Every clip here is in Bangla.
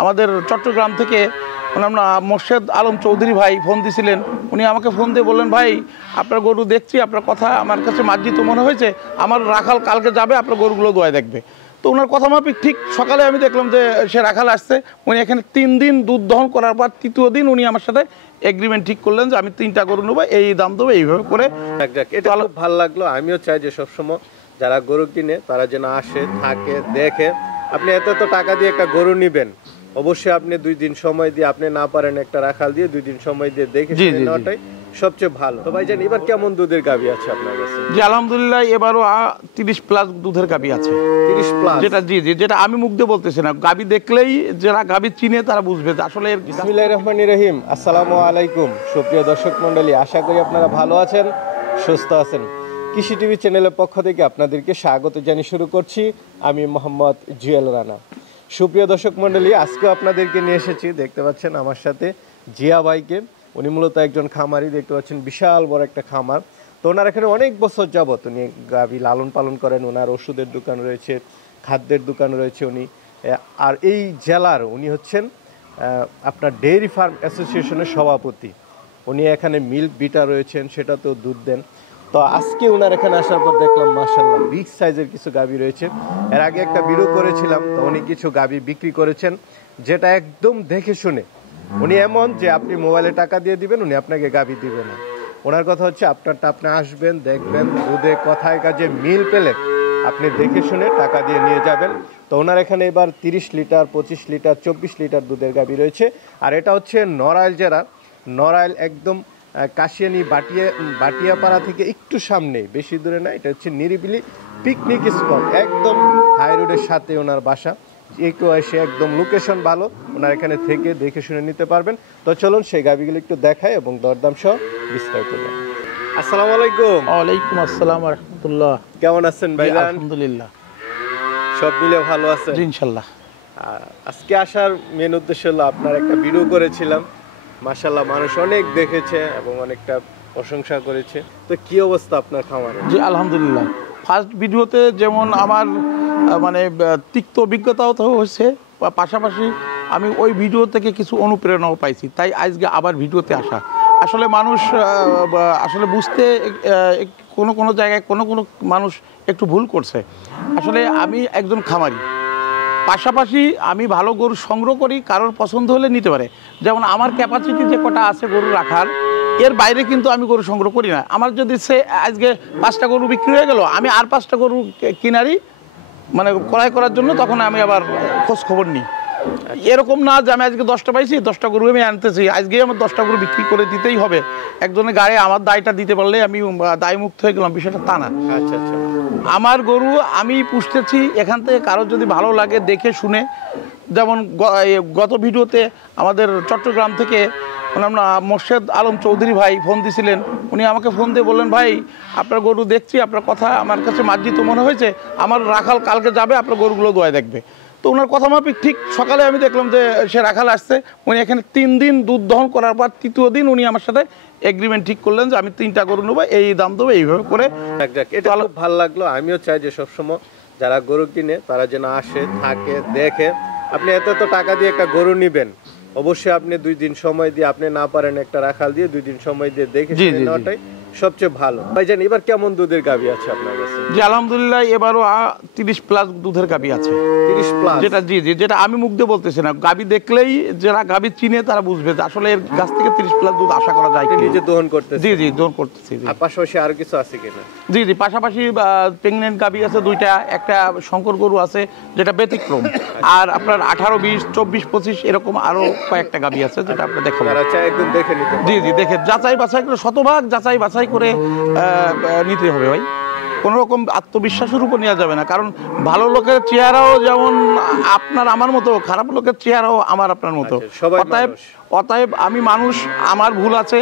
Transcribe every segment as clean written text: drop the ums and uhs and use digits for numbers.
আমাদের চট্টগ্রাম থেকে আমরা মোর্শেদ আলম চৌধুরী ভাই ফোন দিয়েছিলেন। উনি আমাকে ফোন দিয়ে বললেন, ভাই আপনার গরু দেখছি, আপনার কথা আমার কাছে মার্জিত মনে হয়েছে, আমার রাখাল কালকে যাবে আপনার গরুগুলো দোয়া দেখবে। তো ওনার কথা মাফিক ঠিক সকালে আমি দেখলাম যে সে রাখাল আসছে। উনি এখানে 3 দিন দুধ দহন করার পর 3য় দিন উনি আমার সাথে এগ্রিমেন্ট ঠিক করলেন যে আমি 3টা গরু নেবো, এই দাম দেবো, এইভাবে করে। এটা খুব ভালো লাগলো। আমিও চাই যে সবসময় যারা গরু কিনে তারা যেন আসে, থাকে, দেখে। আপনি এত টাকা দিয়ে একটা গরু নিবেন, অবশ্যই আপনি 2 দিন সময় দিয়ে, আপনি না পারেন একটা রাখাল দিয়ে 2 দিন সময় দিয়ে দেখে নেওয়াটাই সবচেয়ে ভালো। তো ভাইজান এবার কেমন দুধের গাভী আছে আপনার কাছে? জি আলহামদুলিল্লাহ, এবারও 30+ দুধের গাভী আছে। 30+? যেটা যেটা আমি মুখ দিয়ে বলতেছি না, গাভী দেখলেই যারা গাভী চিনে তারা বুঝবে যে আসলে। বিসমিল্লাহির রহমানির রহিম। আসসালামু আলাইকুম সুপ্রিয় দর্শক মণ্ডলী, আশা করি আপনারা ভালো আছেন, সুস্থ আছেন। কৃষি টিভি চ্যানেলের পক্ষ থেকে আপনাদেরকে স্বাগত জানিয়ে শুরু করছি আমি মোহাম্মদ জুয়েল রানা। সুপ্রিয় দর্শক মণ্ডলী, আজকে আপনাদেরকে নিয়ে এসেছি, দেখতে পাচ্ছেন আমার সাথে জিয়া ভাইকে। উনি মূলত একজন খামারি, দেখতে পাচ্ছেন বিশাল বড় একটা খামার। তো ওনার এখানে অনেক বছর যাবত উনি গাভী লালন পালন করেন। ওনার ওষুধের দোকান রয়েছে, খাদ্যের দোকান রয়েছে উনি। আর এই জেলার উনি হচ্ছেন আপনার ডেইরি ফার্ম অ্যাসোসিয়েশনের সভাপতি। উনি এখানে মিল্ক বিটা রয়েছেন, সেটাতেও দুধ দেন। তো আজকে ওনার এখানে আসার পর দেখলাম মাশাআল্লাহ বিগ সাইজের কিছু গাভী রয়েছে। এর আগে একটা ভিডিও করেছিলাম, তো উনি কিছু গাভী বিক্রি করেছেন, যেটা একদম দেখে শুনে। উনি এমন যে আপনি মোবাইলে টাকা দিয়ে দিবেন, উনি আপনাকে গাভী দিবে না। ওনার কথা হচ্ছে আপনারটা আপনি আসবেন, দেখবেন, দুধে কথায় কাজে মিল পেলে আপনি দেখে শুনে টাকা দিয়ে নিয়ে যাবেন। তো ওনার এখানে এবার 30 লিটার, 25 লিটার, 24 লিটার দুধের গাভী রয়েছে। আর এটা হচ্ছে নড়াইল জেলা, নড়াইল একদম কাশিয়ানি বাটিয়াপাড়া থেকে একটু সামনে, বেশি দূরে না। এটা হচ্ছে নিরিবিলি পিকনিক স্পট, একদম হাই রোডের সাথে ওনার বাসা। কেউ এসে একদম লোকেশন ভালো, ওনার এখানে থেকে দেখে শুনে নিতে পারবেন। তো চলুন সেই গাভীগুলো একটু দেখায় এবং দরদাম সহ বিস্তারিত জানাই। আসসালামু আলাইকুম। ওয়ালাইকুম আসসালাম ওয়া রাহমাতুল্লাহ। কেমন আছেন ভাইজান? আলহামদুলিল্লাহ, সব মিলে ভালো আছেন? জি ইনশাআল্লাহ। আজকে আসার মেন উদ্দেশ্য হলো, আপনার একটা ভিডিও করেছিলাম, মাশাআল্লাহ মানুষ অনেক দেখেছে এবং অনেকটা প্রশংসা করেছে। তো কি অবস্থা আপনার খামারে? জি আলহামদুলিল্লাহ, ফার্স্ট ভিডিওতে যেমন আমার মানে তিক্ত অভিজ্ঞতাও তো হয়েছে, পাশাপাশি আমি ওই ভিডিও থেকে কিছু অনুপ্রেরণাও পাইছি, তাই আজকে আবার ভিডিওতে আসা। আসলে মানুষ আসলে বুঝতে কোনো জায়গায় কোনো মানুষ একটু ভুল করছে। আসলে আমি একজন খামারি, পাশাপাশি আমি ভালো গরু সংগ্রহ করি, কারোর পছন্দ হলে নিতে পারে। যেমন আমার ক্যাপাসিটি যে কটা আছে গরু রাখার, এর বাইরে কিন্তু আমি গরু সংগ্রহ করি না। আমার যদি সে আজকে 5টা গরু বিক্রি হয়ে গেল, আমি আর 5টা গরু কিনারি মানে ক্রয় করার জন্য, তখন আমি আবার খোঁজ খবর নিই। এরকম না যে আমি আজকে 10টা পাইছি, 10টা গরু আমি আনতেছি, আজকেই আমার 10টা গরু বিক্রি করে দিতেই হবে, একজনের গায়ে আমার দায়টা দিতে পারলে আমি দায়মুক্ত হয়ে গেলাম, বিষয়টা তা না। আচ্ছা আচ্ছা, আমার গরু আমি পুষতেছি এখান থেকে, কারোর যদি ভালো লাগে দেখে শুনে। যেমন গত ভিডিওতে আমাদের চট্টগ্রাম থেকে আমরা মোর্শেদ আলম চৌধুরী ভাই ফোন দিয়েছিলেন। উনি আমাকে ফোন দিয়ে বললেন, ভাই আপনার গরু দেখছি, আপনার কথা আমার কাছে মার্জিত মনে হয়েছে, আমার রাখাল কালকে যাবে আপনার গরুগুলো দোয়া দেখবে। তো ওনার কথা মাফিক ঠিক সকালে আমি দেখলাম যে সে রাখাল আসছে। উনি এখানে 3 দিন দুধ দহন করার পর 3য় দিন উনি আমার সাথে এগ্রিমেন্ট ঠিক করলেন যে আমি 3টা গরু নেবো, এই দাম দেবো, এইভাবে করে। এটা খুব ভালো লাগলো। আমিও চাই যে সবসময় যারা গরু কিনে তারা যেন আসে, থাকে, দেখে। আপনি এত টাকা দিয়ে একটা গরু নিবেন, অবশ্যই আপনি 2 দিন সময় দিয়ে, আপনি না পারেন একটা রাখাল দিয়ে 2 দিন সময় দিয়ে দেখে নেওয়াটাই সবচেয়ে ভালো। ভাইজান এবার কেমন দুধের গাভী আছে আপনার কাছে? জি আলহামদুলিল্লাহ, এবারও 30+ দুধের গাভী আছে। 30+? যেটা যেটা আমি মুখ দিয়ে বলতেছি না, গাভী দেখলেই যারা গাভী চিনে তারা বুঝবে যে আসলে এর গাছ থেকে 30+ দুধ আশা করা যায়। নিজে দহন করতেছি? জি দহন করতেছি। আর পাশাপাশি আর কিছু আছে কিনা? জি পাশাপাশি প্রেগনেন্ট গাভী আছে 2টা, একটা শঙ্কর গরু আছে যেটা ব্যতিক্রম, আর আপনার 18, 20, 24, 25 এরকম আরো কয়েকটা গাভী আছে, যেটা আপনি দেখাবো। একদম দেখে নিতে? জি দেখে যাচাই বাছাই করে, শতভাগ যাচাই বাছাই করে নিতে হবে ভাই। কোনো রকম আত্মবিশ্বাসের উপর নেওয়া যাবে না, কারণ ভালো লোকের চেহারাও যেমন আপনার আমার মতো, খারাপ লোকের চেহারাও আমার আপনার মতো। অতএব আমি মানুষ, আমার ভুল আছে,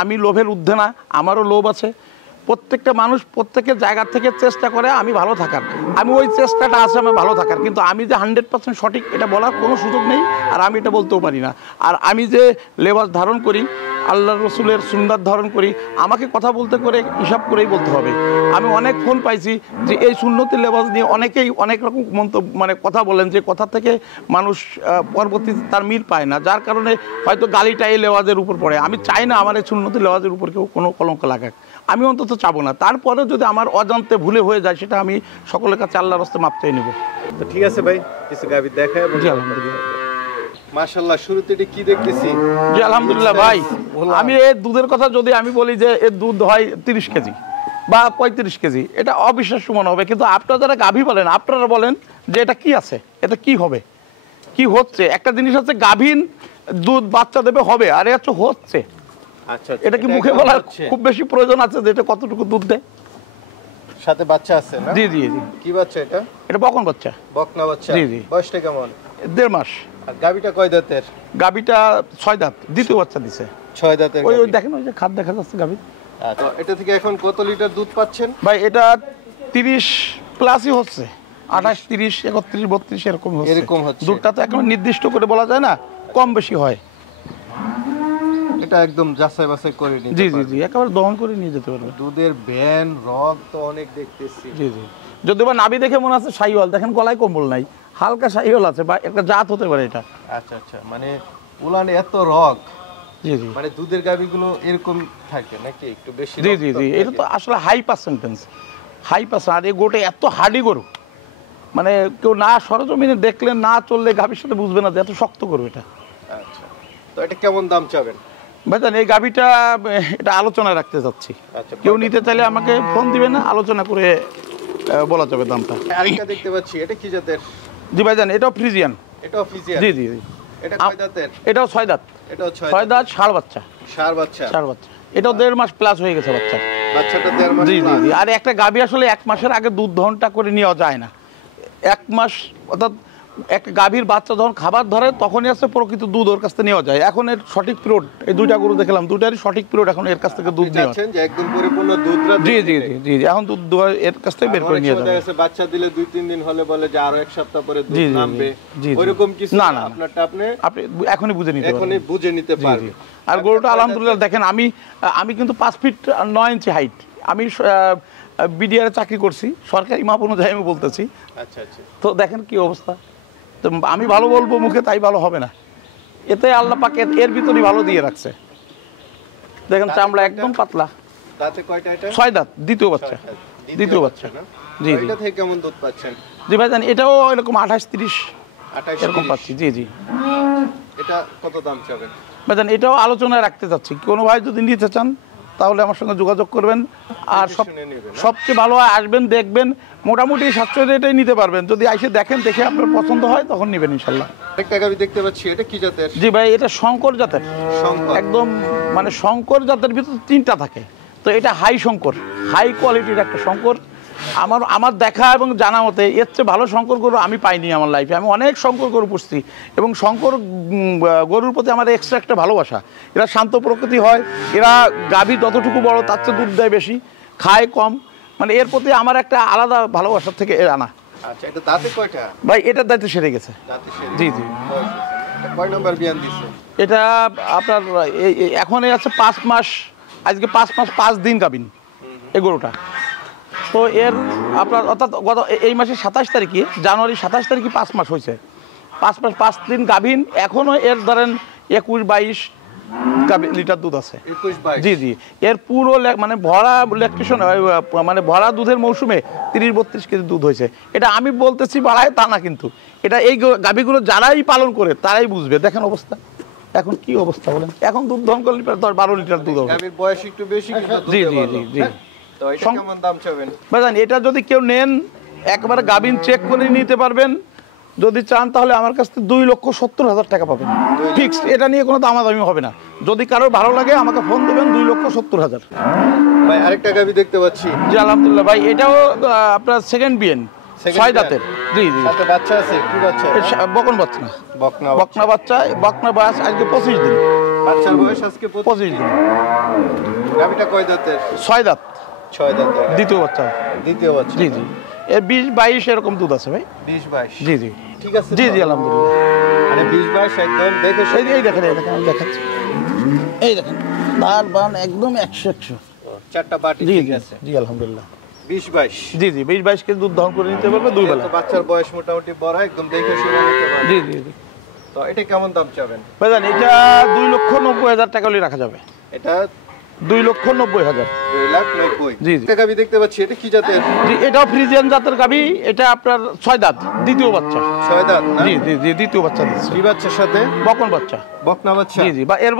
আমি লোভের ঊর্ধ্বে না, আমারও লোভ আছে। প্রত্যেকটা মানুষ প্রত্যেকের জায়গা থেকে চেষ্টা করে আমি ভালো থাকার, আমি ওই চেষ্টাটা আছে আমার ভালো থাকার, কিন্তু আমি যে 100% সঠিক এটা বলার কোনো সুযোগ নেই, আর আমি এটা বলতেও পারি না। আর আমি যে লেবাস ধারণ করি, আল্লাহ রসুলের সুন্নাত ধারণ করি, আমাকে কথা বলতে করে হিসাব করেই বলতে হবে। আমি অনেক ফোন পাইছি যে এই সুন্নতি লেবাস নিয়ে অনেকেই অনেক রকম মন্তব্য মানে কথা বলেন, যে কথা থেকে মানুষ পরবর্তীতে তার মিল পায় না, যার কারণে হয়তো গালিটা এই লেওয়াজের উপর পড়ে। আমি চাই না আমার এই সুন্নতি লেওয়াজের উপর কেউ কোনো কলঙ্ক লাগাক, আমি অন্তত চাবো না। তারপরে যদি আমার অজান্তে ভুলে হয়ে যায়, সেটা আমি সকলের কাছে আল্লাহর রাস্তায় মাপ চেয়ে নেব। তো ঠিক আছে ভাই, কিছু গাভী দেখায়। জি আলহামদুলিল্লাহ। মাশাআল্লাহ, শুরুতে এটা কি দেখতেছি? জি আলহামদুলিল্লাহ ভাই, আমি এই দুধের কথা যদি আমি বলি যে এর দুধ হয় 30 কেজি বা 35 কেজি, এটা অবিশ্বাস্য মনে হবে। কিন্তু আপনারা যারা গাভী বলেন, আপনারা বলেন যে এটা কি আছে, এটা কি হবে, কি হচ্ছে। একটা জিনিস হচ্ছে গাভীন দুধ বাচ্চা দেবে হবে, আর এটা হচ্ছে। আচ্ছা, এটা কি মুখে বলার খুব বেশি প্রয়োজন আছে যে এটা কতটুকু দুধ দেয়? সাথে বাচ্চা আছে না? জি জি জি। কি বাচ্চা এটা? এটা বকন বাচ্চা। বকনা বাচ্চা। জি জি। বয়সটা কেমন? 1.5 মাস। আর গাভীটা কয় দাঁতের? গাভীটা 6 দাঁত, দ্বিতীয় বাচ্চা দিছে। 6 দাঁতের। ওই দেখেন, ওই যে খাদ দেখা যাচ্ছে গাভী। আচ্ছা, এটা থেকে এখন কত লিটার দুধ পাচ্ছেন? ভাই এটা 30 প্লাসই হচ্ছে, 28, 30, 31, 32 এরকম হচ্ছে। দুধটা তো এখন নির্দিষ্ট করে বলা যায় না, কম বেশি হয়। এটা একদম যাচাই বাছাই করে নিতে জি জি জি, একেবারে দহন করে নিয়ে যেতে পারবে। দুধের ভ্যান রগ তো অনেক দেখতেছি। জি জি, যদিও বা নাভি দেখে মনে আছে শাহিওয়াল, দেখেন গলায় কম্বল নাই, হালকা শাহিওয়াল আছে, বা একটা জাত হতে পারে এটা। আচ্ছা আচ্ছা, মানে উলানে এত রগ। জি জি, মানে দুধের গাভীগুলো এরকম থাকে নাকি একটু বেশি? জি জি জি, এটা তো আসলে হাই পার্সেন্টেজ, হাই পার্সেন্ট। আর এই গোটে এত হার্ডি গরু, মানে কেউ না সরজমিনে দেখলে, না চললে গাভীর সাথে বুঝবে না যে এত শক্ত গরু এটা। আচ্ছা, তো এটা কেমন দাম চাবেন? ভাইজান এই গাভীটা এটা আলোচনায় রাখতে চাচ্ছি। আচ্ছা, কেউ নিতে চাইলে আমাকে ফোন দিবেন, না আলোচনা করে বলা যাবে দামটা। আরেকটা দেখতে পাচ্ছি, এটা কি জাতের? জি ভাইজান এটাও ফ্রিজিয়ান। এটাও ফিজিয়ান? জি জি জি। এটা কয় দাঁতের? এটাও 6 দাঁত। এটাও 6 দাঁত, ষাঁড় বাচ্চা। ষাঁড় বাচ্চা? ষাঁড় বাচ্চা। এটাও 1.5 মাস প্লাস হয়ে গেছে বাচ্চা। বাচ্চাটা 1.5 মাস? জি জি জি। আর একটা গাভী আসলে 1 মাসের আগে দুধ দহনটা করে নেওয়া যায় না। 1 মাস অর্থাৎ একটা গাভীর বাচ্চা যখন খাবার ধরে তখনই আসলে প্রকৃত দুধ ওর কাছ থেকে নেওয়া যায়। এখন এর সঠিক পিরিয়ড, এই দুইটা গরু দেখলাম, দুইটারই সঠিক পিরিয়ড এখন এর কাছ থেকে দুধ নেওয়া। যে একদম পরিপূর্ণ দুধরা? জি জি জি জি, এখন দুধ দোয়া এর কাছ থেকে বের করে নিয়ে যাবে। বাচ্চা দিলে 2-3 দিন হলে বলে যে আরো 1 সপ্তাহ পরে দুধ জি জি নামবে, জি, ওইরকম কিছু না না, আপনারটা আপনি এখনই বুঝে নিতে পারবেন। এখনই বুঝে নিতে পারবেন। আর গরুটা আলহামদুলিল্লাহ দেখেন, আমি কিন্তু 5 ফিট 9 ইঞ্চি হাইট। আমি বিডিআর চাকরি করছি, সরকারি মাপ অনুযায়ী আমি বলতেছি। আচ্ছা আচ্ছা, তো দেখেন কি অবস্থা। তো আমি ভালো বলবো মুখে, তাই ভালো হবে না। এতে আল্লাহ পাক এর ভিতরই ভালো দিয়ে রাখছে। দেখেন চামড়া একদম পাতলা। দাঁতে কয়টা এটা? 6 দাঁত, দ্বিতীয় বাচ্চা। দ্বিতীয় বাচ্চা। জি জি। এটা থেকে কেমন দুধ পাচ্ছেন? জি ভাই জানি এটাও এরকম 28, 30 এরকম 28 পাচ্ছি। জি জি। এটা কত দাম চাবেন? ভাই জানি এটাও আলোচনায় রাখতে চাচ্ছি, কোনো ভাই যদি নিতে চান তাহলে আমার সঙ্গে যোগাযোগ করবেন। আর সবচেয়ে ভালো হয় আসবেন, দেখবেন, মোটামুটি 700 রেটেই নিতে পারবেন। যদি এসে দেখেন, দেখে আপনার পছন্দ হয় তখন নেবেন ইনশাল্লাহ। একটা গাভী দেখতে পাচ্ছি, এটা কি জাতের? জি ভাই এটা শঙ্কর জাতের। শঙ্কর? একদম মানে শঙ্কর জাতের ভিতর 3টা থাকে, তো এটা হাই শঙ্কর, হাই কোয়ালিটির একটা শঙ্কর। আমার দেখা এবং জানা মতে এর চেয়ে ভালো শঙ্কর গরু আমি পাইনি আমার লাইফে। আমি অনেক শঙ্কর গরু পুষছি, এবং শঙ্কর গরুর প্রতি আমার এক্সট্রা একটা ভালোবাসা। এরা শান্ত প্রকৃতি হয়, এরা গাভী যতটুকু বড় তার চেয়ে দুধ দেয় বেশি, খায় কম, মানে এর প্রতি আমার একটা আলাদা ভালোবাসার থেকে এর আনা। আচ্ছা, এটা দাঁতে কয়টা? ভাই এটার দায়িত্ব সেরে গেছে। দাঁতে সেরে? জি জি। কয় নাম্বার বিয়ান দিছে এটা? আপনার এখন আছে 5 মাস, আজকে 5 মাস 5 দিন গাভিন এই গরুটা। তো এর আপনার অর্থাৎ গত এই মাসের 27 তারিখে, জানুয়ারি 27 তারিখে 5 মাস হয়েছে। 5 মাস 5 দিন গাভিন, এখনও এর ধরেন 21-22 লিটার দুধ আছে। 21-22? জি জি। এর পুরো মানে ভরা ল্যাকটেশন, মানে ভরা দুধের মৌসুমে 30-32 কেজি দুধ হয়েছে। এটা আমি বলতেছি বাড়ায় তা না, কিন্তু এটা এই গাভীগুলো যারাই পালন করে তারাই বুঝবে। দেখেন অবস্থা, এখন কি অবস্থা বলেন। এখন দুধ দহন করলে 10-12 লিটার দুধ হবে। গাভীর বয়স একটু বেশি, কিন্তু জি জি জি জি। তো এটা কেমন দাম চাবেন? ভাইজান এটা যদি কেউ নেন, একবারে গাভিন চেক করে নিতে পারবেন। যদি চান তাহলে আমার কাছ থেকে 2,70,000 টাকা পাবেন ফিক্সড। এটা নিয়ে কোনো দামাদামি হবে না। যদি কারোর ভালো লাগে আমাকে ফোন দেবেন, 2,70,000। ভাই আরেকটা গাভী দেখতে পাচ্ছি। জি আলহামদুলিল্লাহ ভাই, এটাও আপনার সেকেন্ড বিএন, 6 দাঁতের। জি জি। সাথে বাচ্চা আছে? কি বাচ্চা? বকন বাচ্চা না, বকনা বকনা বাচ্চা। বকনা বয়স আজকে 25 দিন। বাচ্চার বয়স আজকে 25 দিন। গাভীটা কয় দাঁতের? 6 দাঁত। 6 দাঁতের? দ্বিতীয় বাচ্চা। দ্বিতীয় বাচ্চা? জি জি। এর 20-22 এরকম দুধ আছে ভাই। 20-22? জি জি। ঠিক আছে। জি জি আলহামদুলিল্লাহ। মানে 20-22 একদম দেখে এই দেখেন আমি দেখাচ্ছি। এই দেখেন ধার বান একদম 100 চারটা বাটি জি ঠিক জি আছে। জি আলহামদুলিল্লাহ। 20-22 জি 20-22 কেজি দুধ দহন করে নিতে পারবে দুই বেলা। তো বাচ্চার বয়স মোটামুটি বড়, একদম দেখে শুনে নিতে পারবে। জি জি। তো এটা কেমন দাম চাবেন? ভাইজান এটা 2,90,000 টাকা হলে রাখা যাবে। এটা 2,90,000। 2,90,000। জি, জি। এটা গাবি দেখতে পাচ্ছি, এটা কি জাতের? জি এটাও ফ্রিজিয়ান জাতের গাভী। এটা আপনার 6 দাঁত, দ্বিতীয় বাচ্চা। 6 দাঁত না? জি জি জি দ্বিতীয় বাচ্চা দিচ্ছে। কি বাচ্চার সাথে? বকন বাচ্চা। বকনা বাচ্চা? জি জি বা এর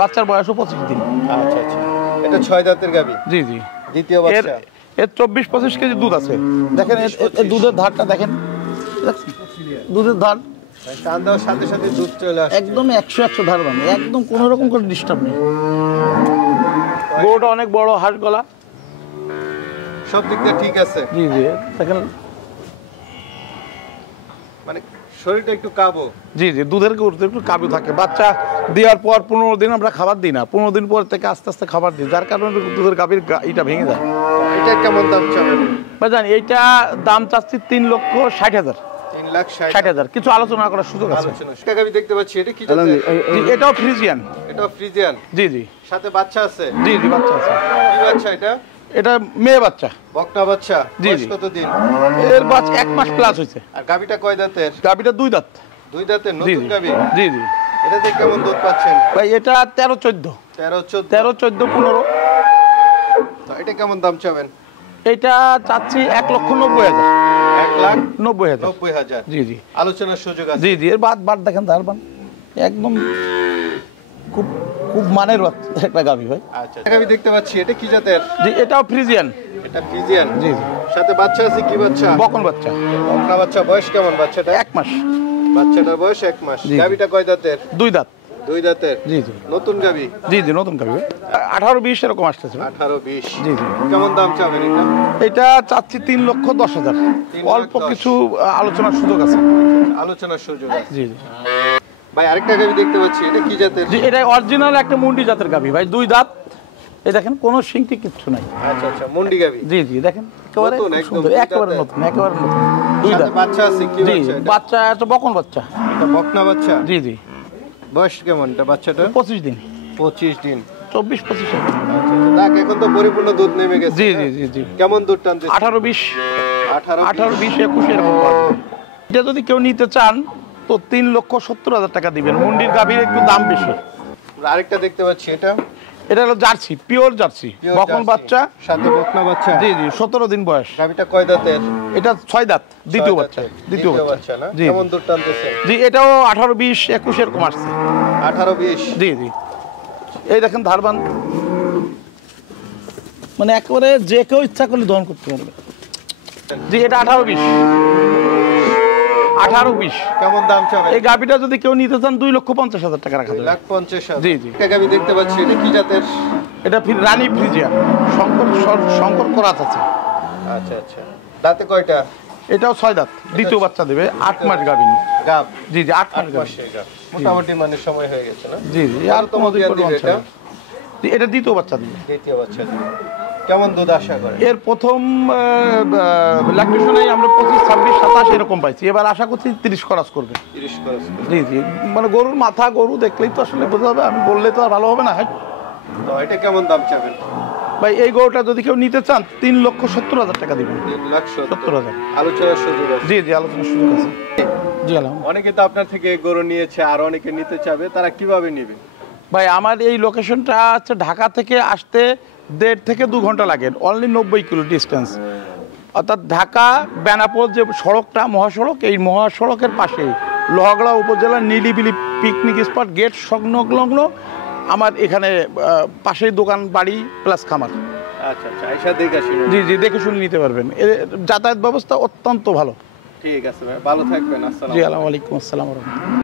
বাচ্চার বয়সও 25 দিন। আচ্ছা আচ্ছা। এটা 6 দাঁতের গাবি, জি জি। দ্বিতীয় এর বাচ্চা। এর 24-25 কেজি দুধ আছে। দেখেন এর দুধের ধারটা দেখেন, দুধের ধার টান দেওয়ার সাথে সাথে দুধ চলে আসে। একদম 100 ধার বানে, একদম কোনো রকম করে ডিস্টার্ব নেই। গরুটা অনেক বড়, হাড় গলা, সব দিক দিয়ে ঠিক আছে। জি জি দেখেন। মানে শরীরটা একটু কাবো। জি জি দুধের গরুতে একটু কাবু থাকে। বাচ্চা দেওয়ার পর 15 দিন আমরা খাবার দিই না, 15 দিন পর থেকে আস্তে আস্তে খাবার দিই, যার কারণে দুধের গাভীর এটা ভেঙে যায়। এটা কেমন দাম চাবেন? ভাইজান এইটা দাম চাচ্ছি 3,60,000। 3,60,000। কিছু আলোচনা করার সুযোগ আছে। আলোচনা। এটা গাবি দেখতে পাচ্ছি, এটা কি জাতের? জি এটাও ফ্রিজিয়ান। এটা ফ্রিজিয়ান। জি জি সাথে বাচ্চা আছে? জি জি বাচ্চা আছে। কি বাচ্চা এটা? এটা মেয়ে বাচ্চা। বকনা বাচ্চা? জি, বয়স জি। কত দিন? এর বাচ্চা 1 মাস প্লাস হয়েছে। আর গাবিটা কয় দাঁতের? গাভীটা 2 দাঁত। 2 দাঁতের জি নতুন জি গাবি। জি জি। এটাতে কেমন দুধ পাচ্ছেন? ভাই এটা 13-14। 13-14। 13-14-15। তো এটা কেমন দাম চাবেন? এটা চাচ্ছি 1,90,000। 1,90,000। 90,000। জি জি আলোচনার সুযোগ আছে। জি জি। এর বাদ দেখেন ধারবান একদম খুব খুব মানের একটা গাভী ভাই। আচ্ছা, গাবি দেখতে পাচ্ছি, এটা কি জাতের? জি এটাও ফ্রিজিয়ান। এটা ফ্রিজিয়ান। জি জি সাথে বাচ্চা আছে, কি বাচ্চা? বকন বাচ্চা। বকনা বাচ্চা। বয়স কেমন বাচ্চাটা? 1 মাস। বাচ্চাটার বয়স 1 মাস। জি। গাবিটা কয় দাঁতের? 2 দাঁত। 2 দাঁতের। জি জি নতুন গাবি। জি জি নতুন গাভী ভাই। 18-20 এরকম আসতেছে ভাই। 18-20। জি জি। কেমন দাম চাবেন এটা? এটা চাচ্ছি 3,10,000। 3,10,000 অল্প কিছু আলোচনার সুযোগ আছে। আলোচনার সুযোগ আছে। জি জি ভাই আরেকটা গাবি দেখতে পাচ্ছি, এটা কি জাতের? জি এটা অরিজিনাল একটা মুন্ডি জাতের গাভী ভাই, 2 দাঁত। এই দেখেন কোনো সিংটি কিচ্ছু নাই। আচ্ছা আচ্ছা, মুন্ডি গাবি। জি জি দেখেন একেবারে নতুন, খুব একদম সুন্দর, 2 একেবারে দাঁতের। নতুন, একেবারে নতুন। 2 সাথে দাঁত। বাচ্চা আছে, কি জি বাচ্চা এটা? বাচ্চা একটা বকন বাচ্চা। এটা বকনা বাচ্চা। জি জি বয়স কেমন এটা বাচ্চাটা? 25 দিন। 25 দিন। 24-25। দেখ এখন তো পরিপূর্ণ দুধ নেমে গেছে। জি হ্যাঁ? জি জি জি কেমন দুধ টানতে? 18-20 18-20। 18-20-21 এরকম পাওয়া যাবে। এটা যদি কেউ নিতে চান তো 3,70,000 টাকা দিবেন। মুন্ডির গাভীর একটু দাম বেশি। আরেকটা দেখতে পাচ্ছি, এটা এটা হলো জার্সি, পিওর জার্সি Pure বকন জার্সি। বাচ্চা। সাথে বকনা বাচ্চা। জি জি 17 দিন বয়স। গাবিটা কয় দাঁতের? এটা 6 দাঁত, দ্বিতীয় 6 বাচ্চা। দাঁতের। দ্বিতীয় বাচ্চা বাচ্চা না? জি কেমন দুধ টানতেছে? জি এটাও 18-20-21 এরকম আসছে। 18-20। জি জি এই দেখেন ধারবান, মানে একেবারে যে কেউ ইচ্ছা করলে দহন করতে পারবে। জি এটা 18-20। 18-20। কেমন দাম চাবেন? এই গাভীটা যদি কেউ নিতে চান 2,50,000 টাকা রাখা যাবে। 1,50,000। জি, জি। একটা গাবি দেখতে পাচ্ছি, এটা কি জাতের? এটা রানী ফ্রিজিয়ান, শঙ্কর করাত আছে। আচ্ছা আচ্ছা। দাঁতে কয়টা? এটাও 6 দাঁত, দ্বিতীয় বাচ্চা দেবে। 8 মাস গাভী। গাব। জি জি 8 মাস 8 গাভী। মাসের গাব। মোটামুটি মানে সময় হয়ে গেছে না? জি জি আর কততম 15 দিন বিয়ান পর দিবে বাচ্চা এটা? হবে। জি, এটা দ্বিতীয় বাচ্চা দেবে। দ্বিতীয় বাচ্চা দিবে। কেমন দুধ আশা করে? এর প্রথম ল্যাকটেশনেই আমরা 25-26-27 এরকম পাইছি। এবার আশা করছি 30 খরচ করবে। 30 খরচ করে। জি জি মানে গরুর মাথা, গরু দেখলেই তো আসলে বোঝা যাবে, আমি বললে তো আর ভালো হবে না। তো এটা কেমন দাম চাবেন? ভাই এই গরুটা যদি কেউ নিতে চান 3,70,000 টাকা দিবেন। 3,70,000। 70,000। আলোচনার সুযোগ আছে। জি জি আলোচনার সুযোগ আছে। জি আলহামদুলিল্লাহ। অনেকে তো আপনার থেকে গরু নিয়েছে, আর অনেকে নিতে চাবে, তারা কিভাবে নেবে? ভাই আমার এই লোকেশনটা হচ্ছে ঢাকা থেকে আসতে 1.5 থেকে 2 ঘন্টা লাগে, অনলি 90 কিলো ডিস্টেন্স। অর্থাৎ ঢাকা বেনাপোল যে সড়কটা, মহাসড়ক, এই মহাসড়কের পাশে লোহাগড়া উপজেলার নিলিবিলি পিকনিক স্পট গেট সংলগ্ন আমার এখানে পাশেই দোকান, বাড়ি প্লাস খামার। আচ্ছা আচ্ছা, আইসা দেখে আসুন। জি জি দেখে শুনে নিতে পারবেন। এর যাতায়াত ব্যবস্থা অত্যন্ত ভালো। ঠিক আছে ভাই, ভালো থাকবেন। আসসালাম। জি আলাইকুম আসসালাম।